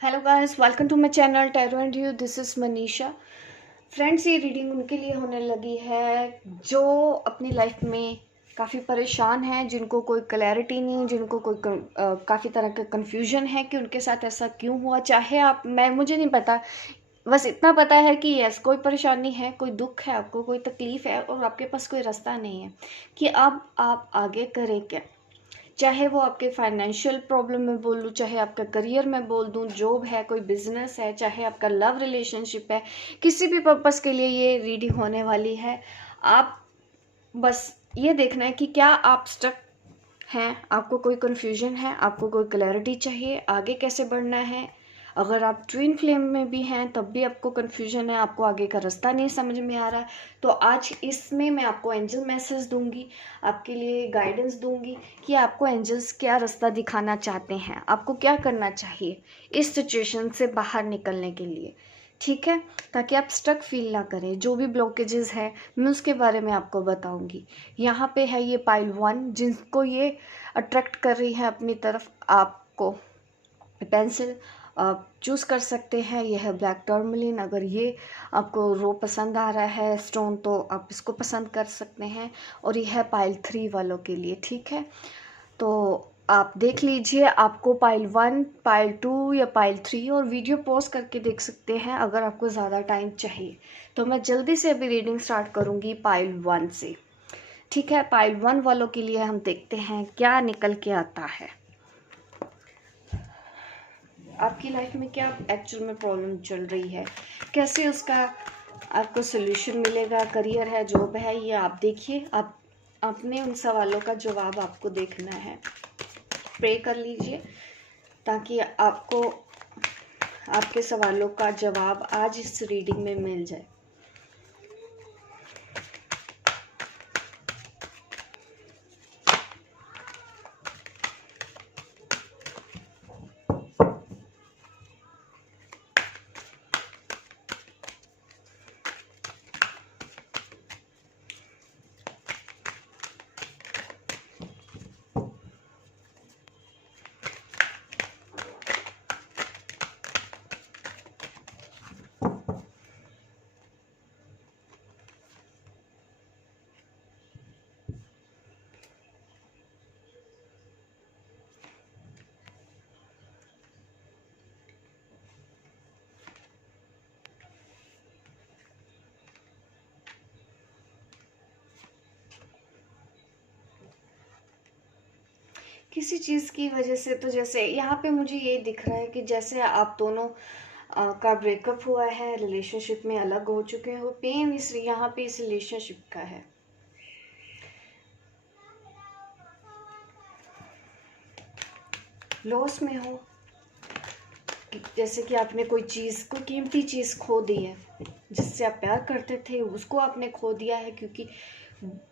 Hello guys, welcome to my channel tarot and you. This is Manisha. Friends, ये रीडिंग उनके लिए होने लगी है जो अपनी लाइफ में काफ़ी परेशान हैं, जिनको कोई क्लैरिटी नहीं, जिनको कोई काफ़ी तरह का कन्फ्यूजन है कि उनके साथ ऐसा क्यों हुआ। चाहे आप मुझे नहीं पता, बस इतना पता है कि यस, कोई परेशानी है, कोई दुख है, आपको कोई तकलीफ़ है और आपके पास कोई रास्ता नहीं है कि अब आप आगे करें क्या। चाहे वो आपके फाइनेंशियल प्रॉब्लम में बोल लूँ, चाहे आपका करियर में बोल दूँ, जॉब है, कोई बिजनेस है, चाहे आपका लव रिलेशनशिप है, किसी भी पर्पस के लिए ये रीडिंग होने वाली है। आप बस ये देखना है कि क्या आप स्टक हैं, आपको कोई कन्फ्यूजन है, आपको कोई क्लैरिटी चाहिए, आगे कैसे बढ़ना है। अगर आप ट्विन फ्लेम में भी हैं तब भी आपको कन्फ्यूजन है, आपको आगे का रास्ता नहीं समझ में आ रहा है, तो आज इसमें मैं आपको एंजल मैसेज दूंगी, आपके लिए गाइडेंस दूंगी कि आपको एंजल्स क्या रास्ता दिखाना चाहते हैं, आपको क्या करना चाहिए इस सिचुएशन से बाहर निकलने के लिए। ठीक है, ताकि आप स्टक फील ना करें। जो भी ब्लॉकेजेस है मैं उसके बारे में आपको बताऊंगी। यहाँ पे है ये पाइल 1, जिनको ये अट्रैक्ट कर रही है अपनी तरफ। आपको पेंसिल आप चूज़ कर सकते हैं। यह है ब्लैक टर्मलिन। अगर ये आपको रो पसंद आ रहा है स्टोन, तो आप इसको पसंद कर सकते हैं। और यह है पाइल 3 वालों के लिए। ठीक है, तो आप देख लीजिए, आपको पाइल 1, पाइल 2 या पाइल 3, और वीडियो पॉज करके देख सकते हैं अगर आपको ज़्यादा टाइम चाहिए। तो मैं जल्दी से अभी रीडिंग स्टार्ट करूँगी पाइल 1 से। ठीक है, पाइल 1 वालों के लिए हम देखते हैं क्या निकल के आता है। आपकी लाइफ में क्या एक्चुअल में प्रॉब्लम चल रही है, कैसे उसका आपको सोल्यूशन मिलेगा। करियर है, जॉब है, ये आप देखिए। आप अपने उन सवालों का जवाब आपको देखना है। प्रे कर लीजिए ताकि आपको आपके सवालों का जवाब आज इस रीडिंग में मिल जाए। किसी चीज़ की वजह से, तो जैसे यहाँ पे मुझे ये दिख रहा है कि जैसे आप दोनों का ब्रेकअप हुआ है, रिलेशनशिप में अलग हो चुके हो। पेन इस यहाँ पे इस रिलेशनशिप का है। लॉस में हो, जैसे कि आपने कोई चीज़, कोई कीमती चीज़ खो दी है। जिससे आप प्यार करते थे उसको आपने खो दिया है, क्योंकि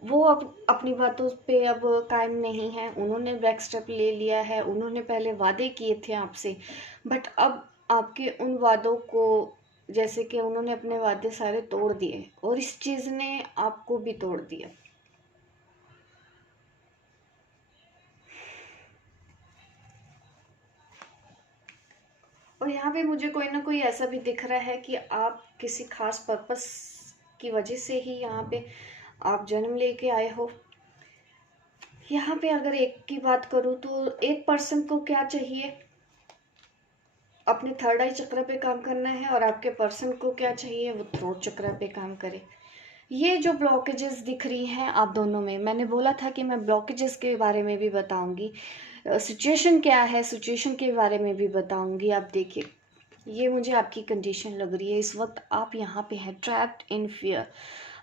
वो अब अपनी बातों पे अब कायम नहीं है। उन्होंने बैक स्टेप ले लिया है, उन्होंने पहले वादे किए थे आपसे, बट अब आपके उन वादों को, जैसे कि उन्होंने अपने वादे सारे तोड़ दिए और इस चीज़ ने आपको भी तोड़ दिया। और यहाँ पे मुझे कोई ना कोई ऐसा भी दिख रहा है कि आप किसी खास पर्पस की वजह से ही यहाँ पे आप जन्म लेके आए हो। यहाँ पे अगर एक की बात करूँ तो एक पर्सन को क्या चाहिए, अपने थर्ड आई चक्र पे काम करना है, और आपके पर्सन को क्या चाहिए, वो थ्रोट चक्र पे काम करे। ये जो ब्लॉकेजेस दिख रही हैं आप दोनों में, मैंने बोला था कि मैं ब्लॉकेजेस के बारे में भी बताऊंगी, सिचुएशन क्या है सिचुएशन के बारे में भी बताऊंगी। आप देखिए, ये मुझे आपकी कंडीशन लग रही है। इस वक्त आप यहाँ पे हैं ट्रैप्ड इन फियर।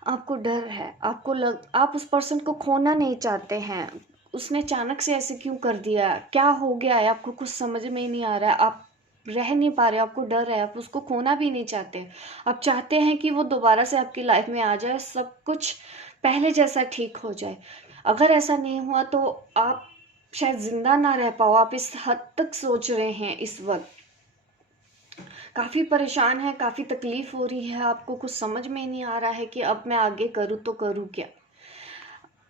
आपको डर है, आप उस पर्सन को खोना नहीं चाहते हैं। उसने अचानक से ऐसे क्यों कर दिया, क्या हो गया है, आपको कुछ समझ में ही नहीं आ रहा है। आप रह नहीं पा रहे, आपको डर है, आप उसको खोना भी नहीं चाहते। आप चाहते हैं कि वो दोबारा से आपकी लाइफ में आ जाए, सब कुछ पहले जैसा ठीक हो जाए। अगर ऐसा नहीं हुआ तो आप शायद जिंदा ना रह पाओ। आप इस हद तक सोच रहे हैं इस वक्त। काफ़ी परेशान है, काफ़ी तकलीफ हो रही है, आपको कुछ समझ में ही नहीं आ रहा है कि अब मैं आगे करूँ तो करूँ क्या।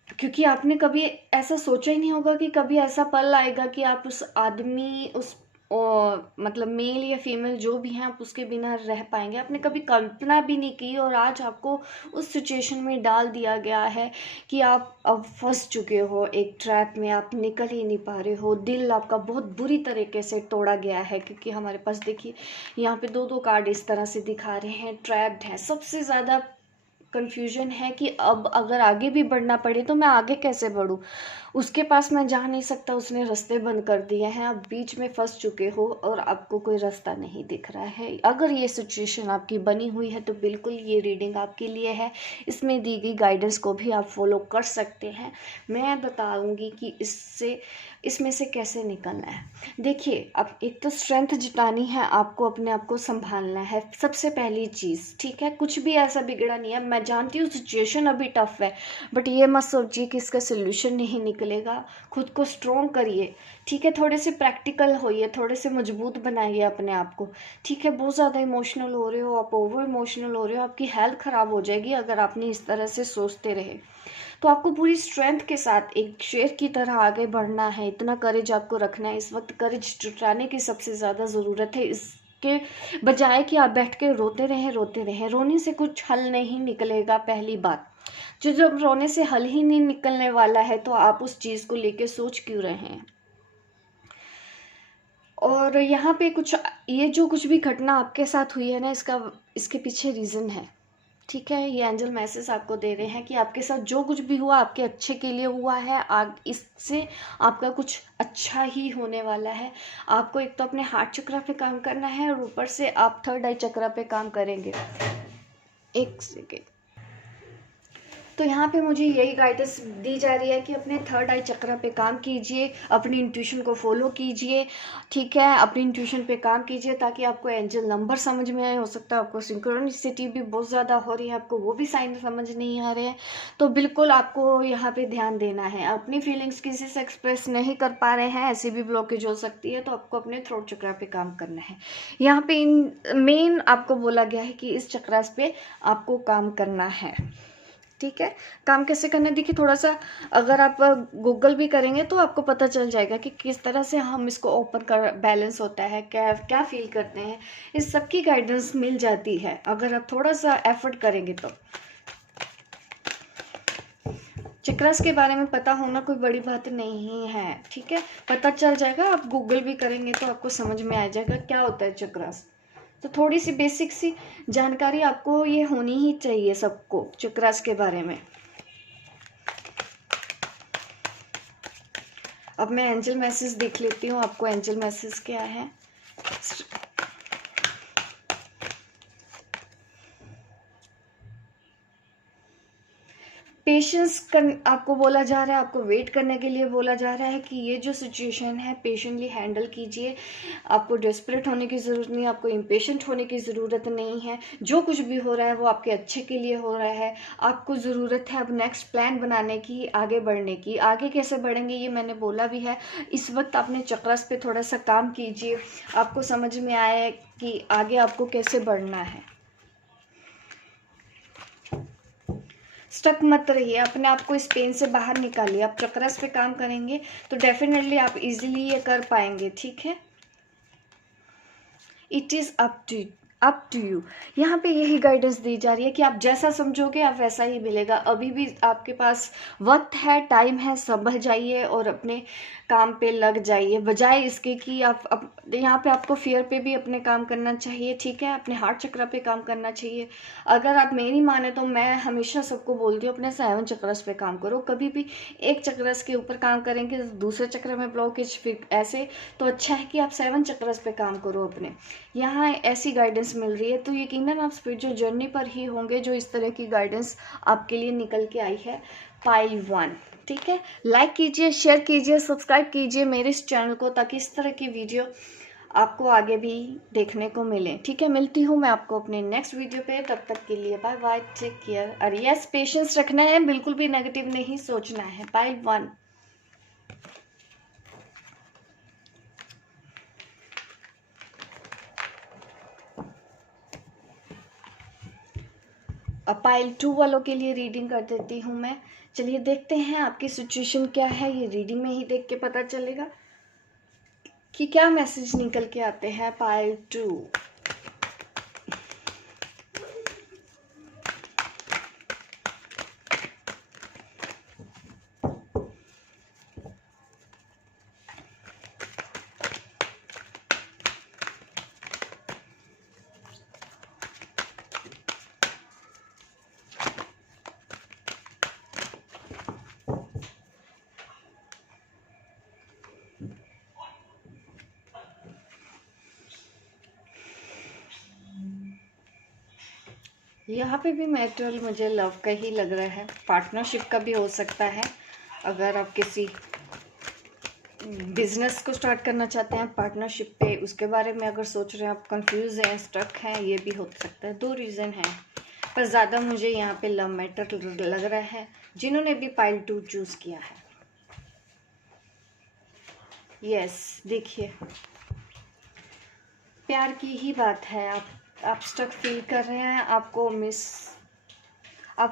क्योंकि आपने कभी ऐसा सोचा ही नहीं होगा कि कभी ऐसा पल आएगा कि आप उस आदमी, उस और मतलब मेल या फीमेल जो भी हैं आप उसके बिना रह पाएंगे। आपने कभी कल्पना भी नहीं की और आज आपको उस सिचुएशन में डाल दिया गया है कि आप अब फंस चुके हो एक ट्रैप में, आप निकल ही नहीं पा रहे हो। दिल आपका बहुत बुरी तरीके से तोड़ा गया है, क्योंकि हमारे पास देखिए यहाँ पे 2-2 कार्ड इस तरह से दिखा रहे हैं, ट्रैप्ड है। सबसे ज़्यादा कन्फ्यूजन है कि अब अगर आगे भी बढ़ना पड़े तो मैं आगे कैसे बढ़ूँ। उसके पास मैं जा नहीं सकता, उसने रास्ते बंद कर दिए हैं, आप बीच में फंस चुके हो और आपको कोई रास्ता नहीं दिख रहा है। अगर ये सिचुएशन आपकी बनी हुई है तो बिल्कुल ये रीडिंग आपके लिए है। इसमें दी गई गाइडेंस को भी आप फॉलो कर सकते हैं। मैं बताऊंगी कि इसमें से कैसे निकलना है। देखिए, अब एक तो स्ट्रेंथ जुटानी है, आपको अपने आप को संभालना है सबसे पहली चीज़, ठीक है। कुछ भी ऐसा बिगड़ा नहीं है, मैं जानती हूँ सिचुएशन अभी टफ है, बट ये मत सोचिए कि इसका सोल्यूशन नहीं निकलेगा। खुद को स्ट्रॉन्ग करिए, ठीक है। थोड़े से प्रैक्टिकल होइए, थोड़े से मजबूत बनाइए अपने आप को, ठीक है। बहुत ज़्यादा इमोशनल हो रहे हो आप, ओवर इमोशनल हो रहे हो, आपकी हेल्थ ख़राब हो जाएगी अगर आपने इस तरह से सोचते रहे। तो आपको पूरी स्ट्रेंथ के साथ एक शेर की तरह आगे बढ़ना है। इतना करेज आपको रखना है। इस वक्त करेज जुटाने की सबसे ज़्यादा ज़रूरत है, इसके बजाय कि आप बैठ के रोते रहें। रोने से कुछ हल नहीं निकलेगा। पहली बात, जो जब रोने से हल ही नहीं निकलने वाला है तो आप उस चीज़ को लेके सोच क्यों रहे हैं। और यहाँ पे कुछ, ये जो कुछ भी घटना आपके साथ हुई है ना, इसके पीछे रीज़न है, ठीक है। ये एंजल मैसेज आपको दे रहे हैं कि आपके साथ जो कुछ भी हुआ आपके अच्छे के लिए हुआ है। इससे आपका कुछ अच्छा ही होने वाला है। आपको एक तो अपने हार्ट चक्र पे काम करना है और ऊपर से आप थर्ड आई चक्र पे काम करेंगे। एक सेकेंड। तो यहाँ पे मुझे यही गाइडेंस दी जा रही है कि अपने थर्ड आई चक्र पे काम कीजिए, अपनी इंट्यूशन को फॉलो कीजिए, ठीक है। अपनी इंट्यूशन पे काम कीजिए ताकि आपको एंजल नंबर समझ में आए। हो सकता है आपको सिंक्रोनिसिटी भी बहुत ज़्यादा हो रही है, आपको वो भी साइन समझ नहीं आ रहे हैं। तो बिल्कुल आपको यहाँ पे ध्यान देना है। अपनी फीलिंग्स किसी से एक्सप्रेस नहीं कर पा रहे हैं, ऐसी भी ब्लॉकेज हो सकती है, तो आपको अपने थ्रोट चक्र पे काम करना है। यहाँ पे मेन आपको बोला गया है कि इस चक्र पे आपको काम करना है, ठीक है। काम कैसे करना है, देखिए थोड़ा सा अगर आप गूगल भी करेंगे तो आपको पता चल जाएगा कि किस तरह से हम इसको ओपन कर बैलेंस होता है, क्या क्या फील करते हैं। इस सब की गाइडेंस मिल जाती है अगर आप थोड़ा सा एफर्ट करेंगे तो। चक्रस के बारे में पता होना कोई बड़ी बात नहीं है, ठीक है। पता चल जाएगा, आप गूगल भी करेंगे तो आपको समझ में आ जाएगा क्या होता है चक्रस। तो थोड़ी सी बेसिक सी जानकारी आपको ये होनी ही चाहिए सबको चक्रस के बारे में। अब मैं एंजल मैसेज देख लेती हूँ, आपको एंजल मैसेज क्या है। पेशेंस आपको बोला जा रहा है, आपको वेट करने के लिए बोला जा रहा है कि ये जो सिचुएशन है पेशेंटली हैंडल कीजिए। आपको डेस्परेट होने की ज़रूरत नहीं है, आपको इम्पेशेंट होने की ज़रूरत नहीं है। जो कुछ भी हो रहा है वो आपके अच्छे के लिए हो रहा है। आपको ज़रूरत है अब नेक्स्ट प्लान बनाने की, आगे बढ़ने की। आगे कैसे बढ़ेंगे ये मैंने बोला भी है। इस वक्त आपने चक्रस पे थोड़ा सा काम कीजिए, आपको समझ में आए कि आगे आपको कैसे बढ़ना है। स्टक मत रहिए, अपने आप को इस पेन से बाहर निकालिए। आप चक्रस पे काम करेंगे तो डेफिनेटली आप इजीली ये कर पाएंगे, ठीक है। It is up to you. यहाँ पे यही गाइडेंस दी जा रही है कि आप जैसा समझोगे आप वैसा ही मिलेगा। अभी भी आपके पास वक्त है, टाइम है, संभल जाइए और अपने काम पे लग जाइए, बजाय इसके कि आप यहाँ पे आपको फियर पे भी अपने काम करना चाहिए, ठीक है। अपने हार्ट चक्र पे काम करना चाहिए। अगर आप मेरी माने तो मैं हमेशा सबको बोलती हूँ अपने 7 चक्रस पे काम करो। कभी भी एक चक्रस के ऊपर काम करेंगे दूसरे चक्र में ब्लॉकेज, फिर ऐसे तो अच्छा है कि आप 7 चक्रस पे काम करो अपने। यहाँ ऐसी गाइडेंस मिल रही है तो यकीनन आप स्पिरिचुअल जर्नी पर ही होंगे जो इस तरह की गाइडेंस आपके लिए निकल के आई है। पाइल 1, ठीक है। लाइक कीजिए, शेयर कीजिए, सब्सक्राइब कीजिए मेरे इस चैनल को ताकि इस तरह की वीडियो आपको आगे भी देखने को मिले, ठीक है। मिलती हूँ मैं आपको अपने नेक्स्ट वीडियो पे, तब तक के लिए बाय बाय, टेक केयर। और यस, पेशेंस रखना है, बिल्कुल भी नेगेटिव नहीं सोचना है। पाइल 1। अब पाइल 2 वालों के लिए रीडिंग कर देती हूँ मैं। चलिए देखते हैं आपकी सिचुएशन क्या है। ये रीडिंग में ही देख के पता चलेगा कि क्या मैसेज निकल के आते हैं पाइल 2। यहाँ पे भी मैटरल मुझे लव का ही लग रहा है, पार्टनरशिप का भी हो सकता है। अगर आप किसी बिजनेस को स्टार्ट करना चाहते हैं पार्टनरशिप पे, उसके बारे में अगर सोच रहे हैं, आप कंफ्यूज हैं, स्टक हैं, ये भी हो सकता है। 2 रीज़न है, पर ज़्यादा मुझे यहाँ पे लव मैटर लग रहा है जिन्होंने भी पाइल 2 चूज़ किया है। यस, देखिए प्यार की ही बात है। आप स्टक फील कर रहे हैं, आप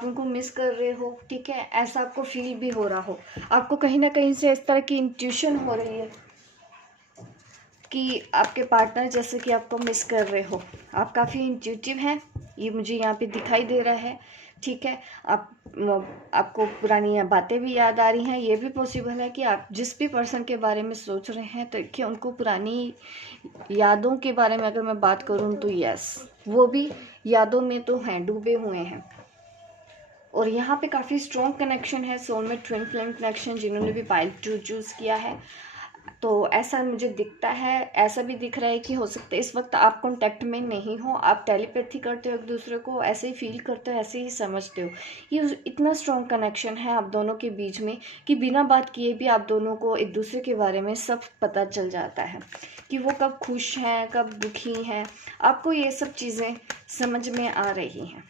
उनको मिस कर रहे हो, ठीक है, ऐसा आपको फील भी हो रहा हो, आपको कहीं ना कहीं से इस तरह की इंट्यूशन हो रही है कि आपके पार्टनर जैसे कि आपको मिस कर रहे हो। आप काफ़ी इंट्यूटिव हैं, ये मुझे यहाँ पे दिखाई दे रहा है, ठीक है। आपको पुरानी बातें भी याद आ रही हैं। ये भी पॉसिबल है कि आप जिस भी पर्सन के बारे में सोच रहे हैं, तो क्या उनको पुरानी यादों के बारे में अगर मैं बात करूं तो यस, वो भी यादों में तो हैं, डूबे हुए हैं। और यहाँ पे काफ़ी स्ट्रॉन्ग कनेक्शन है, सोलमेट ट्विन फ्लेम कनेक्शन, जिन्होंने भी पाइल 2 चूज़ किया है। तो ऐसा मुझे दिखता है, ऐसा भी दिख रहा है कि हो सकता है इस वक्त आप कांटेक्ट में नहीं हो, आप टेलीपैथी करते हो, एक दूसरे को ऐसे ही फील करते हो, ऐसे ही समझते हो। ये इतना स्ट्रॉन्ग कनेक्शन है आप दोनों के बीच में कि बिना बात किए भी आप दोनों को एक दूसरे के बारे में सब पता चल जाता है कि वो कब खुश हैं, कब दुखी हैं। आपको ये सब चीज़ें समझ में आ रही हैं।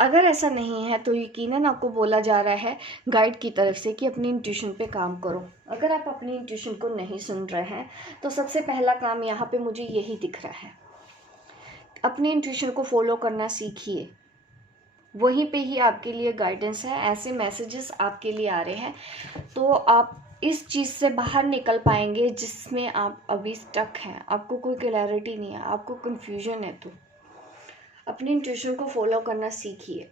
अगर ऐसा नहीं है तो यकीनन आपको बोला जा रहा है गाइड की तरफ से कि अपनी इंट्यूशन पे काम करो। अगर आप अपनी इंट्यूशन को नहीं सुन रहे हैं तो सबसे पहला काम यहाँ पे मुझे यही दिख रहा है, अपनी इंट्यूशन को फॉलो करना सीखिए। वहीं पे ही आपके लिए गाइडेंस है, ऐसे मैसेजेस आपके लिए आ रहे हैं, तो आप इस चीज़ से बाहर निकल पाएंगे जिसमें आप अभी स्टक हैं, आपको कोई क्लैरिटी नहीं है, आपको कन्फ्यूजन है। तो अपनी इंट्यूशन को फॉलो करना सीखिए।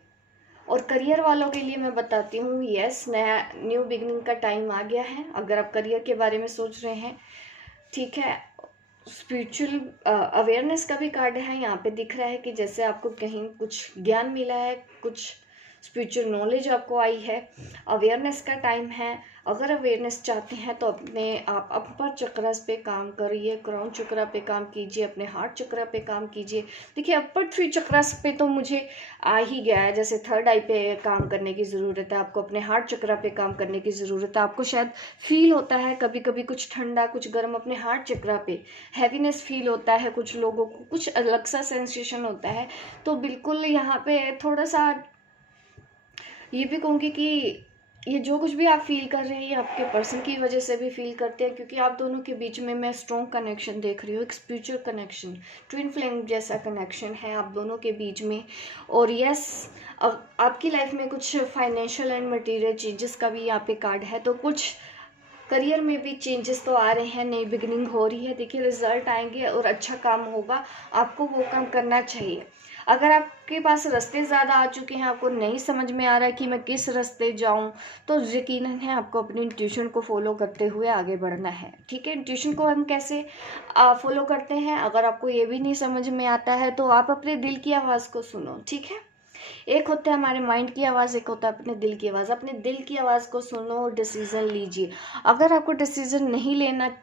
और करियर वालों के लिए मैं बताती हूँ, यस, नया न्यू बिगनिंग का टाइम आ गया है। अगर आप करियर के बारे में सोच रहे हैं, ठीक है, स्पिरिचुअल अवेयरनेस का भी कार्ड है यहाँ पे, दिख रहा है कि जैसे आपको कहीं कुछ ज्ञान मिला है, कुछ स्पिरिचुअल नॉलेज आपको आई है, अवेयरनेस का टाइम है। अगर अवेयरनेस चाहते हैं तो आप अपर चक्रस पे काम करिए, क्राउन चक्रा पे काम कीजिए, अपने हार्ट चक्रा पे काम कीजिए। देखिए अपर 3 चक्रस पे तो मुझे आ ही गया है, जैसे 3rd आई पे काम करने की ज़रूरत है, आपको अपने हार्ट चक्रा पे काम करने की ज़रूरत है। आपको शायद फील होता है कभी कभी कुछ ठंडा कुछ गर्म, अपने हार्ट चक्रा पे हैवीनेस फील होता है, कुछ लोगों को कुछ अलग सा सेंसेशन होता है। तो बिल्कुल यहाँ पे थोड़ा सा ये भी कहूँगी कि ये जो कुछ भी आप फील कर रहे हैं, ये आपके पर्सन की वजह से भी फील करते हैं, क्योंकि आप दोनों के बीच में मैं स्ट्रॉन्ग कनेक्शन देख रही हूँ, एक स्पिरिचुअल कनेक्शन, ट्विन फ्लेम जैसा कनेक्शन है आप दोनों के बीच में। और यस, अब आपकी लाइफ में कुछ फाइनेंशियल एंड मटेरियल चेंजेस का भी यहाँ पे कार्ड है, तो कुछ करियर में भी चेंजेस तो आ रहे हैं, नई बिगनिंग हो रही है। देखिए रिजल्ट आएंगे और अच्छा काम होगा, आपको वो काम करना चाहिए। अगर आपके पास रास्ते ज़्यादा आ चुके हैं, आपको नहीं समझ में आ रहा है कि मैं किस रास्ते जाऊं, तो यकीनन है आपको अपनी इंट्यूशन को फॉलो करते हुए आगे बढ़ना है, ठीक है। इंट्यूशन को हम कैसे फॉलो करते हैं, अगर आपको ये भी नहीं समझ में आता है तो आप अपने दिल की आवाज़ को सुनो, ठीक है। एक होता है हमारे माइंड की आवाज़, एक होता है अपने दिल की आवाज़। अपने दिल की आवाज़ को सुनो और डिसीज़न लीजिए। अगर आपको डिसीज़न नहीं लेना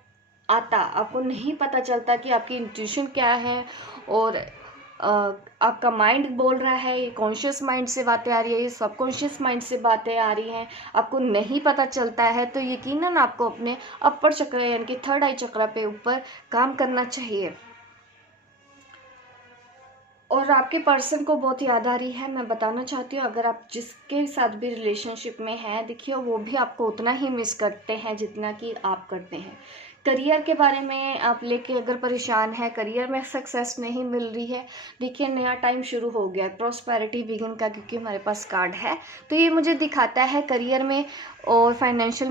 आता, आपको नहीं पता चलता कि आपकी इंट्यूशन क्या है और आपका माइंड बोल रहा है, ये कॉन्शियस माइंड से बातें आ रही है, ये सबकॉन्शियस माइंड से बातें आ रही हैं, आपको नहीं पता चलता है, तो यकीनन आपको अपने अपर चक्र यानी कि 3rd आई चक्र पे ऊपर काम करना चाहिए। और आपके पर्सन को बहुत याद आ रही है, मैं बताना चाहती हूँ, अगर आप जिसके साथ भी रिलेशनशिप में हैं, देखिए वो भी आपको उतना ही मिस करते हैं जितना कि आप करते हैं, करियर के बारे में आप लेके अगर परेशान है, करियर में सक्सेस नहीं मिल रही है, देखिए नया टाइम शुरू हो गया, प्रॉस्पेरिटी बिगिन का, क्योंकि हमारे पास कार्ड है तो ये मुझे दिखाता है करियर में और फाइनेंशियल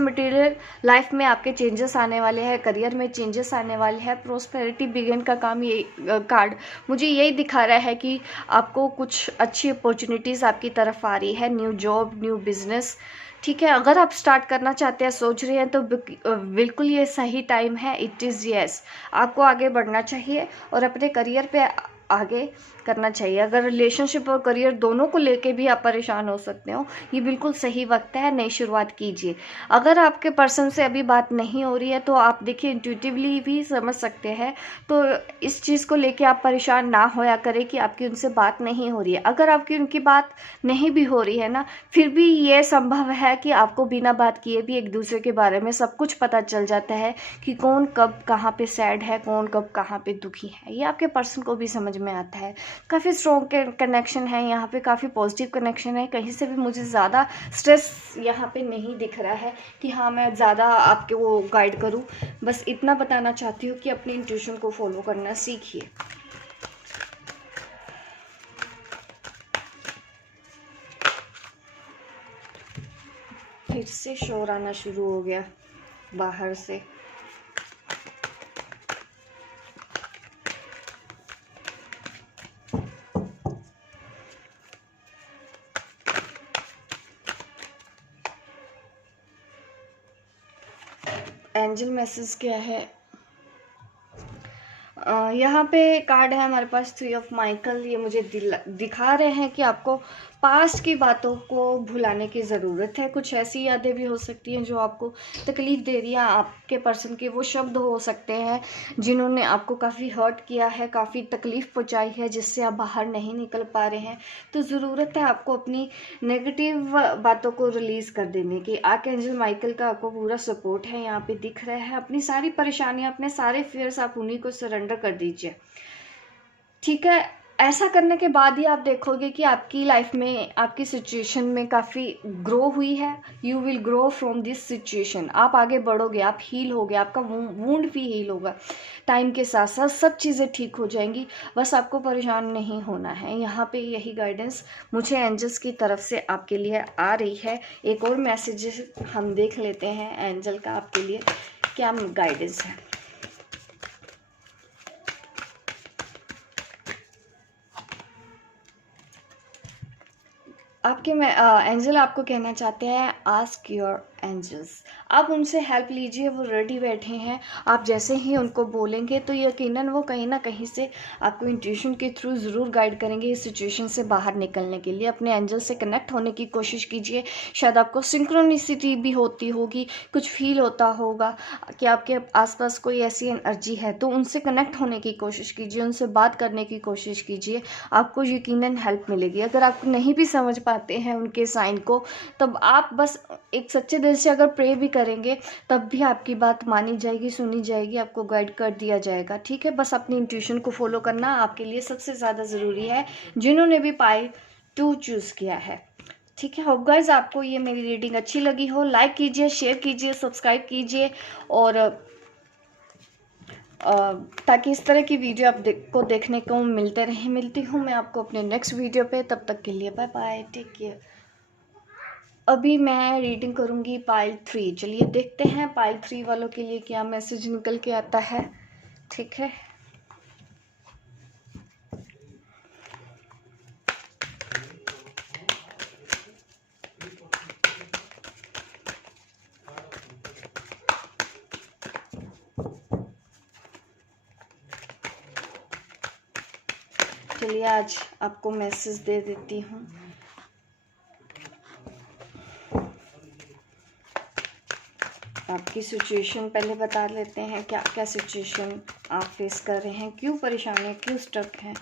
मटेरियल लाइफ में आपके चेंजेस आने वाले हैं, करियर में चेंजेस आने वाले हैं। प्रॉस्पेरिटी बिगिन का काम ये कार्ड मुझे यही दिखा रहा है कि आपको कुछ अच्छी अपॉर्चुनिटीज़ आपकी तरफ आ रही है, न्यू जॉब, न्यू बिजनेस। ठीक है, अगर आप स्टार्ट करना चाहते हैं, सोच रहे हैं, तो बिल्कुल ये सही टाइम है। इट इज़ यस, आपको आगे बढ़ना चाहिए और अपने करियर पे आगे करना चाहिए। अगर रिलेशनशिप और करियर दोनों को लेके भी आप परेशान हो सकते हो, ये बिल्कुल सही वक्त है, नई शुरुआत कीजिए। अगर आपके पर्सन से अभी बात नहीं हो रही है तो आप देखिए इंट्यूटिवली भी समझ सकते हैं, तो इस चीज़ को लेके आप परेशान ना होया करें कि आपकी उनसे बात नहीं हो रही है। अगर आपकी उनकी बात नहीं भी हो रही है ना, फिर भी ये संभव है कि आपको बिना बात किए भी एक दूसरे के बारे में सब कुछ पता चल जाता है कि कौन कब कहाँ पे सैड है, कौन कब कहाँ पे दुखी है। ये आपके पर्सन को भी समझ में आता है। काफ़ी स्ट्रॉन्ग कनेक्शन है यहाँ पे, काफ़ी पॉजिटिव कनेक्शन है। कहीं से भी मुझे ज़्यादा स्ट्रेस यहाँ पे नहीं दिख रहा है कि हाँ मैं ज़्यादा आपके वो गाइड करूँ। बस इतना बताना चाहती हूँ कि अपनी इंट्यूशन को फॉलो करना सीखिए। फिर से शोर आना शुरू हो गया बाहर से। एंजल मैसेज क्या है? यहाँ पे कार्ड है हमारे पास 3 ऑफ माइकल। ये मुझे दिखा रहे हैं कि आपको पास्ट की बातों को भुलाने की ज़रूरत है। कुछ ऐसी यादें भी हो सकती हैं जो आपको तकलीफ़ दे रही हैं। आपके पर्सन के वो शब्द हो सकते हैं जिन्होंने आपको काफ़ी हर्ट किया है, काफ़ी तकलीफ़ पहुंचाई है, जिससे आप बाहर नहीं निकल पा रहे हैं। तो ज़रूरत है आपको अपनी नेगेटिव बातों को रिलीज़ कर देने की। आर्कएंजल माइकल का आपको पूरा सपोर्ट है, यहाँ पे दिख रहा है। अपनी सारी परेशानियाँ, अपने सारे फियर्स आप उन्हीं को सरेंडर कर दीजिए। ठीक है, ऐसा करने के बाद ही आप देखोगे कि आपकी लाइफ में, आपकी सिचुएशन में काफ़ी ग्रो हुई है। You will grow from this situation. आप आगे बढ़ोगे, आप हील होगे, आपका वुंड भी हील होगा। टाइम के साथ साथ सब चीज़ें ठीक हो जाएंगी। बस आपको परेशान नहीं होना है। यहाँ पे यही गाइडेंस मुझे एंजल्स की तरफ से आपके लिए आ रही है। एक और मैसेज हम देख लेते हैं एंजल का आपके लिए क्या गाइडेंस है। आपके एंजल आपको कहना चाहते हैं, आस्क योर एंजल्स। आप उनसे हेल्प लीजिए, वो रेडी बैठे हैं। आप जैसे ही उनको बोलेंगे तो यकीनन वो कहीं ना कहीं से आपको इंट्यूशन के थ्रू ज़रूर गाइड करेंगे इस सिचुएशन से बाहर निकलने के लिए। अपने एंजल से कनेक्ट होने की कोशिश कीजिए। शायद आपको सिंक्रोनिसिटी भी होती होगी, कुछ फील होता होगा कि आपके आसपास कोई ऐसी एनर्जी है, तो उनसे कनेक्ट होने की कोशिश कीजिए, उनसे बात करने की कोशिश कीजिए। आपको यकीनन हेल्प मिलेगी। अगर आप नहीं भी समझ पाते हैं उनके साइन को, तब आप बस एक सच्चे दिल से अगर प्रे भी करेंगे तब भी आपकी बात मानी जाएगी, सुनी जाएगी, आपको गाइड कर दिया जाएगा। ठीक है, बस अपनी इंट्यूशन को फॉलो करना आपके लिए सबसे ज़्यादा ज़रूरी है, जिन्होंने भी पाइल 2 चूज़ किया है। ठीक है, होप गाइस आपको ये मेरी रीडिंग अच्छी लगी हो। लाइक कीजिए, शेयर कीजिए, सब्सक्राइब कीजिए, और ताकि इस तरह की वीडियो आप को देखने को मिलते रहे। मिलती हूँ मैं आपको अपने नेक्स्ट वीडियो पे, तब तक के लिए बाय बाय, टेक केयर। अभी मैं रीडिंग करूँगी पाइल 3। चलिए देखते हैं पाइल 3 वालों के लिए क्या मैसेज निकल के आता है। ठीक है, चलिए आज आपको मैसेज दे देती हूँ। आपकी सिचुएशन पहले बता लेते हैं, क्या क्या सिचुएशन आप फेस कर रहे हैं, क्यों परेशान हैं, क्यों स्टक हैं,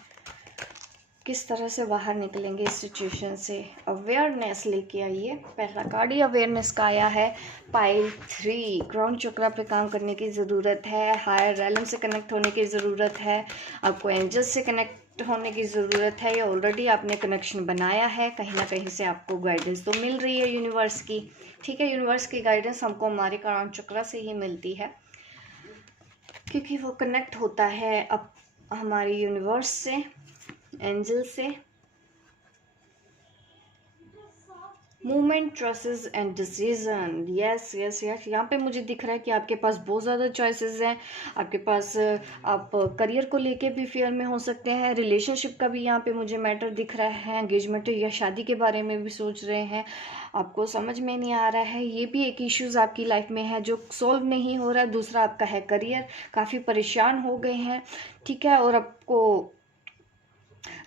किस तरह से बाहर निकलेंगे इस सिचुएशन से। अवेयरनेस लेके आइए। पहला कार्ड ही अवेयरनेस का आया है, पाइल 3। क्राउन चक्रा पे काम करने की ज़रूरत है, हायर रेलम से कनेक्ट होने की ज़रूरत है, आपको एंजल्स से कनेक्ट कनेक्ट होने की ज़रूरत है या ऑलरेडी आपने कनेक्शन बनाया है, कहीं ना कहीं से आपको गाइडेंस तो मिल रही है यूनिवर्स की। ठीक है, यूनिवर्स की गाइडेंस हमको हमारे कर्ण चक्र से ही मिलती है, क्योंकि वो कनेक्ट होता है अब हमारी यूनिवर्स से, एंजल से। Movement, choices and decision, yes yes yes. यहाँ पे मुझे दिख रहा है कि आपके पास बहुत ज़्यादा चॉइसेस हैं। आपके पास आप करियर को लेके भी फेयर में हो सकते हैं, रिलेशनशिप का भी यहाँ पे मुझे मैटर दिख रहा है, एंगेजमेंट या शादी के बारे में भी सोच रहे हैं, आपको समझ में नहीं आ रहा है। ये भी एक इश्यूज़ आपकी लाइफ में है जो सॉल्व नहीं हो रहा है। दूसरा आपका है करियर, काफ़ी परेशान हो गए हैं, ठीक है, और आपको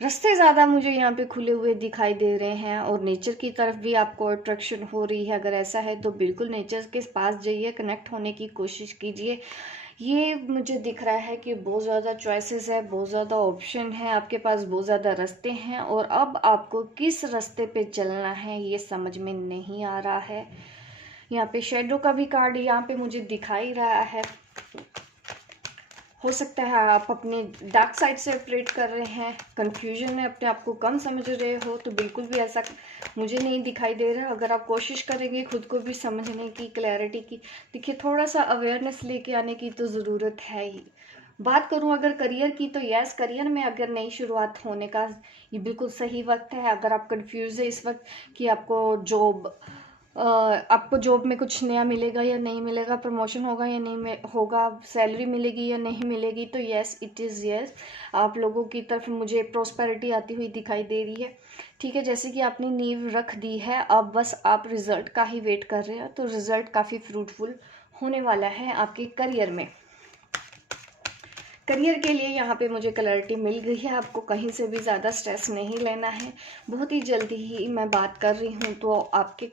रास्ते ज़्यादा मुझे यहाँ पे खुले हुए दिखाई दे रहे हैं, और नेचर की तरफ भी आपको अट्रैक्शन हो रही है। अगर ऐसा है तो बिल्कुल नेचर के पास जाइए, कनेक्ट होने की कोशिश कीजिए। ये मुझे दिख रहा है कि बहुत ज़्यादा चॉइसेस है, बहुत ज़्यादा ऑप्शन है आपके पास, बहुत ज़्यादा रास्ते हैं, और अब आपको किस रास्ते पे चलना है ये समझ में नहीं आ रहा है। यहाँ पे शेडो का भी कार्ड यहाँ पे मुझे दिखाई रहा है। हो सकता है आप अपने डार्क साइड से ऑपरेट कर रहे हैं, कंफ्यूजन में अपने आप को कम समझ रहे हो, तो बिल्कुल भी ऐसा मुझे नहीं दिखाई दे रहा। अगर आप कोशिश करेंगे खुद को भी समझने की, क्लैरिटी की, देखिए थोड़ा सा अवेयरनेस लेके आने की तो ज़रूरत है ही। बात करूं अगर करियर की, तो यस, करियर में अगर नई शुरुआत होने का ये बिल्कुल सही वक्त है। अगर आप कंफ्यूज है इस वक्त कि आपको जॉब में कुछ नया मिलेगा या नहीं मिलेगा, प्रमोशन होगा या नहीं होगा, सैलरी मिलेगी या नहीं मिलेगी, तो यस इट इज़ यस, आप लोगों की तरफ मुझे प्रॉस्पेरिटी आती हुई दिखाई दे रही है। ठीक है, जैसे कि आपने नींव रख दी है, अब बस आप रिजल्ट का ही वेट कर रहे हो, तो रिजल्ट काफ़ी फ्रूटफुल होने वाला है आपके करियर में। करियर के लिए यहाँ पे मुझे क्लैरिटी मिल गई है, आपको कहीं से भी ज़्यादा स्ट्रेस नहीं लेना है। बहुत ही जल्दी ही मैं बात कर रही हूँ, तो आपके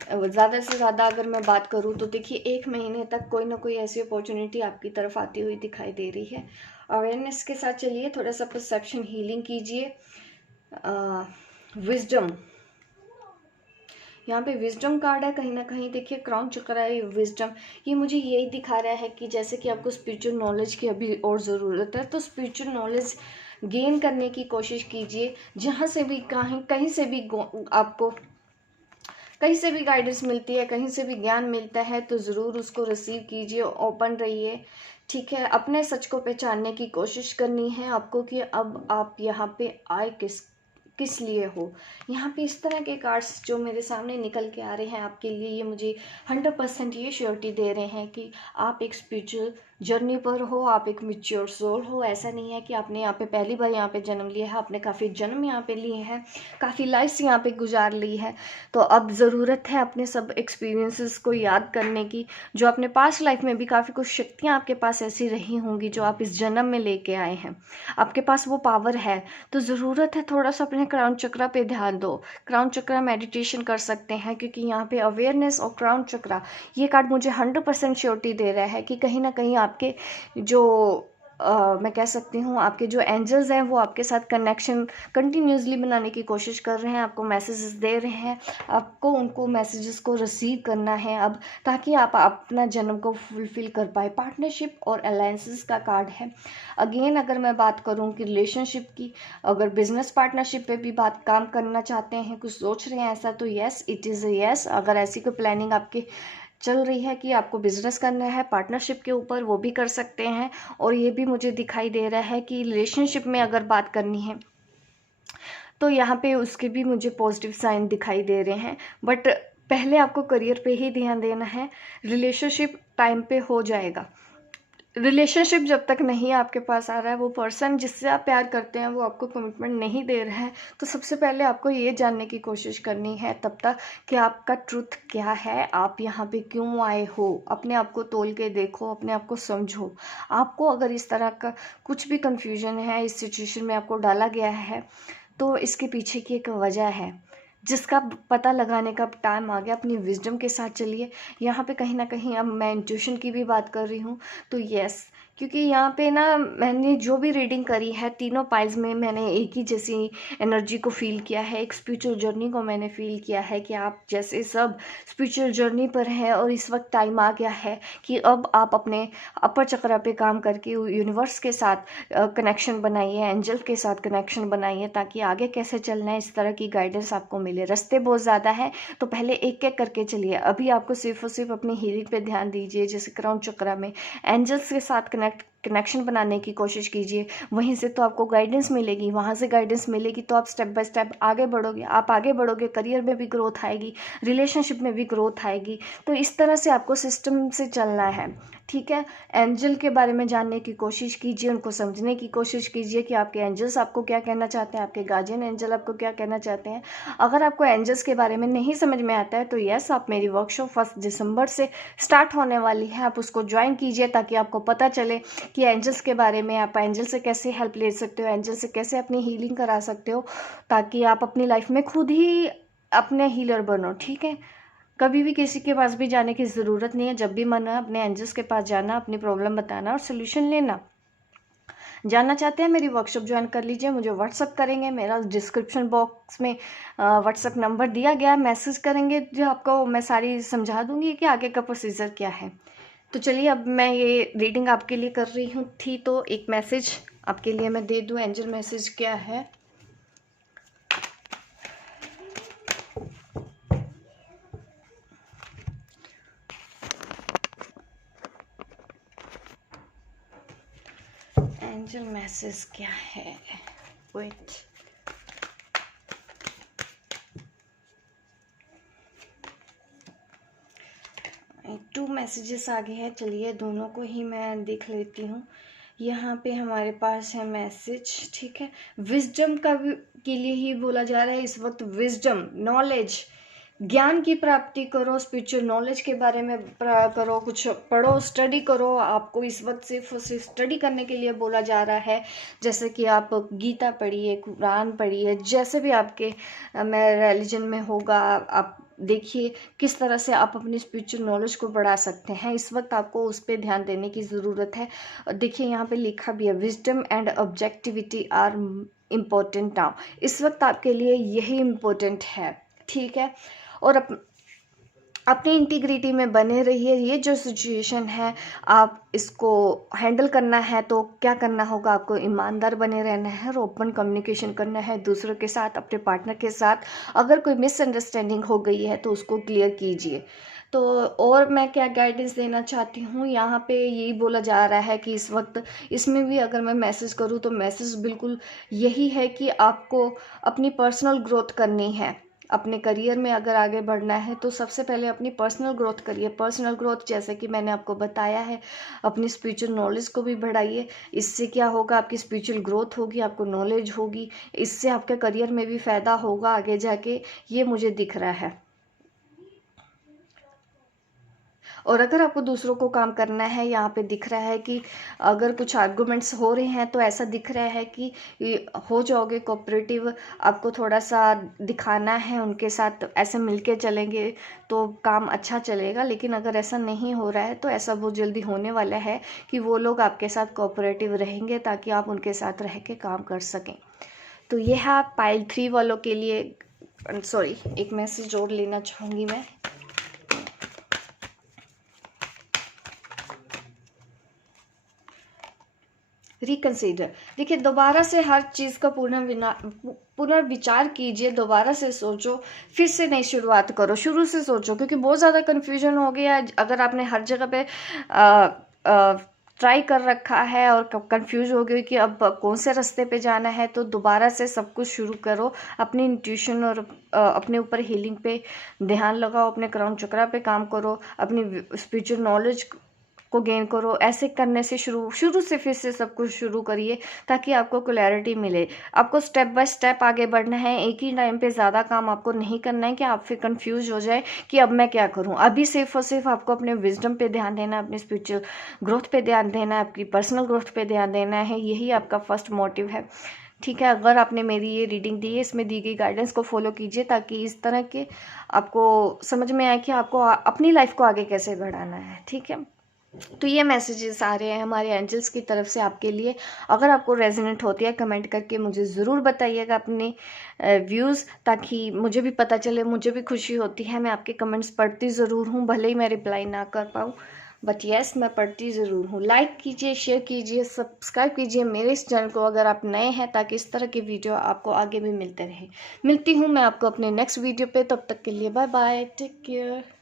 ज़्यादा से ज़्यादा अगर मैं बात करूँ तो देखिए 1 महीने तक कोई ना कोई ऐसी अपॉर्चुनिटी आपकी तरफ आती हुई दिखाई दे रही है। अवेयरनेस के साथ चलिए, थोड़ा सा परसेप्शन हीलिंग कीजिए। विजडम, यहाँ पे विजडम कार्ड है, कहीं ना कहीं देखिए क्राउन चक्र है, विजडम ये मुझे यही दिखा रहा है कि जैसे कि आपको स्पिरिचुअल नॉलेज की अभी और ज़रूरत है, तो स्पिरिचुअल नॉलेज गेन करने की कोशिश कीजिए। जहाँ से भी कहीं से भी आपको कहीं से भी गाइडेंस मिलती है, कहीं से भी ज्ञान मिलता है, तो ज़रूर उसको रिसीव कीजिए, ओपन रहिए। ठीक है, अपने सच को पहचानने की कोशिश करनी है आपको कि अब आप यहाँ पे आए किस लिए हो। यहाँ पे इस तरह के कार्ड्स जो मेरे सामने निकल के आ रहे हैं आपके लिए, ये मुझे 100% ये श्योरिटी दे रहे हैं कि आप एक स्पिरिचुअल जर्नी पर हो, आप एक मैच्योर सोल हो। ऐसा नहीं है कि आपने यहाँ पे पहली बार यहाँ पे जन्म लिया है, आपने काफ़ी जन्म यहाँ पे लिए हैं, काफ़ी लाइफ यहाँ पे गुजार ली है, तो अब ज़रूरत है अपने सब एक्सपीरियंसेस को याद करने की। जो अपने पास्ट लाइफ में भी काफ़ी कुछ शक्तियाँ आपके पास ऐसी रही होंगी जो आप इस जन्म में लेके आए हैं, आपके पास वो पावर है, तो ज़रूरत है थोड़ा सा अपने क्राउन चक्र पे ध्यान दो। क्राउन चक्र मेडिटेशन कर सकते हैं, क्योंकि यहाँ पे अवेयरनेस और क्राउन चक्र, ये कार्ड मुझे 100% श्योरिटी दे रहा है कि कहीं ना कहीं आपके जो मैं कह सकती हूँ आपके जो एंजल्स हैं वो आपके साथ कनेक्शन कंटिन्यूसली बनाने की कोशिश कर रहे हैं, आपको मैसेजेस दे रहे हैं, आपको उनको मैसेजेस को रिसीव करना है अब, ताकि आप अपना जन्म को फुलफिल कर पाए। पार्टनरशिप और अलायंसेस का कार्ड है। अगेन अगर मैं बात करूँ कि रिलेशनशिप की, अगर बिजनेस पार्टनरशिप पे भी काम करना चाहते हैं, कुछ सोच रहे हैं ऐसा, तो येस इट इज़ येस। अगर ऐसी कोई प्लानिंग आपकी चल रही है कि आपको बिजनेस करना है पार्टनरशिप के ऊपर, वो भी कर सकते हैं। और ये भी मुझे दिखाई दे रहा है कि रिलेशनशिप में अगर बात करनी है, तो यहाँ पे उसके भी मुझे पॉजिटिव साइन दिखाई दे रहे हैं। बट पहले आपको करियर पे ही ध्यान देना है, रिलेशनशिप टाइम पे हो जाएगा। रिलेशनशिप जब तक नहीं आपके पास आ रहा है, वो पर्सन जिससे आप प्यार करते हैं वो आपको कमिटमेंट नहीं दे रहा है, तो सबसे पहले आपको ये जानने की कोशिश करनी है तब तक कि आपका ट्रुथ क्या है, आप यहाँ पे क्यों आए हो। अपने आप को तोल के देखो, अपने आप को समझो। आपको अगर इस तरह का कुछ भी कंफ्यूजन है, इस सिचुएशन में आपको डाला गया है, तो इसके पीछे की एक वजह है जिसका पता लगाने का टाइम आ गया। अपनी विजडम के साथ चलिए। यहाँ पे कहीं ना कहीं अब मैं इंट्यूशन की भी बात कर रही हूँ, तो यस, क्योंकि यहाँ पे ना मैंने जो भी रीडिंग करी है तीनों पाइल्स में मैंने एक ही जैसी एनर्जी को फील किया है, एक स्पिरिचुअल जर्नी को मैंने फील किया है कि आप जैसे सब स्पिरिचुअल जर्नी पर हैं और इस वक्त टाइम आ गया है कि अब आप अपने अपर चक्र पे काम करके यूनिवर्स के साथ कनेक्शन बनाइए, एंजल के साथ कनेक्शन बनाइए, ताकि आगे कैसे चलना है इस तरह की गाइडेंस आपको मिले। रास्ते बहुत ज़्यादा है तो पहले एक एक करके चलिए। अभी आपको सिर्फ और सिर्फ अपनी हीलिंग पे ध्यान दीजिए, जैसे क्राउन चक्र में एंजल्स के साथ कनेक्शन बनाने की कोशिश कीजिए। वहीं से तो आपको गाइडेंस मिलेगी, वहाँ से गाइडेंस मिलेगी तो आप स्टेप बाय स्टेप आगे बढ़ोगे। आप आगे बढ़ोगे, करियर में भी ग्रोथ आएगी, रिलेशनशिप में भी ग्रोथ आएगी। तो इस तरह से आपको सिस्टम से चलना है, ठीक है। एंजल के बारे में जानने की कोशिश कीजिए, उनको समझने की कोशिश कीजिए कि आपके एंजल्स आपको क्या कहना चाहते हैं, आपके गार्जियन एंजल आपको क्या कहना चाहते हैं। अगर आपको एंजल्स के बारे में नहीं समझ में आता है तो यस, आप मेरी वर्कशॉप 1 दिसंबर से स्टार्ट होने वाली है, आप उसको ज्वाइन कीजिए ताकि आपको पता चले कि एंजल्स के बारे में, आप एंजल से कैसे हेल्प ले सकते हो, एंजल से कैसे अपनी हीलिंग करा सकते हो, ताकि आप अपनी लाइफ में खुद ही अपने हीलर बनो, ठीक है। कभी भी किसी के पास भी जाने की ज़रूरत नहीं है। जब भी मन है अपने एंजल्स के पास जाना, अपनी प्रॉब्लम बताना और सोल्यूशन लेना। जानना चाहते हैं मेरी वर्कशॉप ज्वाइन कर लीजिए, मुझे व्हाट्सअप करेंगे। मेरा डिस्क्रिप्शन बॉक्स में व्हाट्सअप नंबर दिया गया, मैसेज करेंगे जो आपको मैं सारी समझा दूंगी कि आगे का प्रोसीजर क्या है। तो चलिए, अब मैं ये रीडिंग आपके लिए कर रही हूँ थी तो एक मैसेज आपके लिए मैं दे दूँ। एंजल मैसेज क्या है? एंजल मैसेज क्या है? वेट, टू मैसेजेस आ गए हैं। चलिए दोनों को ही मैं देख लेती हूँ। यहाँ पे हमारे पास है मैसेज, ठीक है। विजडम का भी के लिए ही बोला जा रहा है इस वक्त। विजडम, नॉलेज, ज्ञान की प्राप्ति करो, स्पिरिचुअल नॉलेज के बारे में करो, कुछ पढ़ो, स्टडी करो। आपको इस वक्त सिर्फ स्टडी करने के लिए बोला जा रहा है, जैसे कि आप गीता पढ़िए, कुरान पढ़िए, जैसे भी आपके मैं रिलीजन में होगा, आप देखिए किस तरह से आप अपनी स्पिरिचुअल नॉलेज को बढ़ा सकते हैं। इस वक्त आपको उस पर ध्यान देने की ज़रूरत है। देखिए यहाँ पे लिखा भी है, wisdom and objectivity are important now. इस वक्त आपके लिए यही इम्पोर्टेंट है, ठीक है। और अपनी इंटीग्रिटी में बने रहिए। ये जो सिचुएशन है आप इसको हैंडल करना है तो क्या करना होगा, आपको ईमानदार बने रहना है और ओपन कम्युनिकेशन करना है दूसरों के साथ, अपने पार्टनर के साथ। अगर कोई मिसअंडरस्टैंडिंग हो गई है तो उसको क्लियर कीजिए। तो और मैं क्या गाइडेंस देना चाहती हूँ, यहाँ पे यही बोला जा रहा है कि इस वक्त इसमें भी अगर मैं मैसेज करूँ तो मैसेज बिल्कुल यही है कि आपको अपनी पर्सनल ग्रोथ करनी है। अपने करियर में अगर आगे बढ़ना है तो सबसे पहले अपनी पर्सनल ग्रोथ करिए। पर्सनल ग्रोथ जैसे कि मैंने आपको बताया है, अपनी स्पिरिचुअल नॉलेज को भी बढ़ाइए। इससे क्या होगा, आपकी स्पिरिचुअल ग्रोथ होगी, आपको नॉलेज होगी, इससे आपके करियर में भी फ़ायदा होगा आगे जाके, ये मुझे दिख रहा है। और अगर आपको दूसरों को काम करना है, यहाँ पे दिख रहा है कि अगर कुछ आर्गूमेंट्स हो रहे हैं तो ऐसा दिख रहा है कि हो जाओगे कोऑपरेटिव। आपको थोड़ा सा दिखाना है उनके साथ, ऐसे मिलके चलेंगे तो काम अच्छा चलेगा। लेकिन अगर ऐसा नहीं हो रहा है तो ऐसा बहुत जल्दी होने वाला है कि वो लोग आपके साथ कोऑपरेटिव रहेंगे ताकि आप उनके साथ रह के काम कर सकें। तो ये है पाइल 3 वालों के लिए। सॉरी, एक मैसेज और लेना चाहूँगी मैं। रिकंसीडर, देखिए दोबारा से हर चीज़ का पुनर्विचार कीजिए, दोबारा से सोचो, फिर से नई शुरुआत करो, शुरू से सोचो, क्योंकि बहुत ज़्यादा कन्फ्यूजन हो गया है। अगर आपने हर जगह पे ट्राई कर रखा है और कंफ्यूज हो गई कि अब कौन से रास्ते पे जाना है, तो दोबारा से सब कुछ शुरू करो। अपनी इंट्यूशन और अपने ऊपर हीलिंग पे ध्यान लगाओ, अपने क्राउन चक्रा पे काम करो, अपनी स्पिरिचुअल नॉलेज को गेन करो। ऐसे करने से शुरू से फिर से सब कुछ शुरू करिए ताकि आपको क्लैरिटी मिले। आपको स्टेप बाय स्टेप आगे बढ़ना है, एक ही टाइम पे ज़्यादा काम आपको नहीं करना है कि आप फिर कंफ्यूज हो जाए कि अब मैं क्या करूं। अभी सिर्फ और सिर्फ आपको अपने विजडम पे ध्यान देना है, अपनी स्पिरिचुअल ग्रोथ पे ध्यान देना है, आपकी पर्सनल ग्रोथ पे ध्यान देना है। यही आपका फर्स्ट मोटिव है, ठीक है। अगर आपने मेरी ये रीडिंग दी है, इसमें दी गई गाइडेंस को फॉलो कीजिए ताकि इस तरह के आपको समझ में आए कि आपको अपनी लाइफ को आगे कैसे बढ़ाना है, ठीक है। तो ये मैसेजेस आ रहे हैं हमारे एंजल्स की तरफ से आपके लिए। अगर आपको रेजोनेट होती है कमेंट करके मुझे ज़रूर बताइएगा अपने व्यूज़, ताकि मुझे भी पता चले, मुझे भी खुशी होती है। मैं आपके कमेंट्स पढ़ती ज़रूर हूँ, भले ही मैं रिप्लाई ना कर पाऊँ, बट येस मैं पढ़ती ज़रूर हूँ। लाइक कीजिए, शेयर कीजिए, सब्सक्राइब कीजिए मेरे इस चैनल को अगर आप नए हैं, ताकि इस तरह की वीडियो आपको आगे भी मिलते रहे। मिलती हूँ मैं आपको अपने नेक्स्ट वीडियो पे, तब तक के लिए बाय बाय, टेक केयर।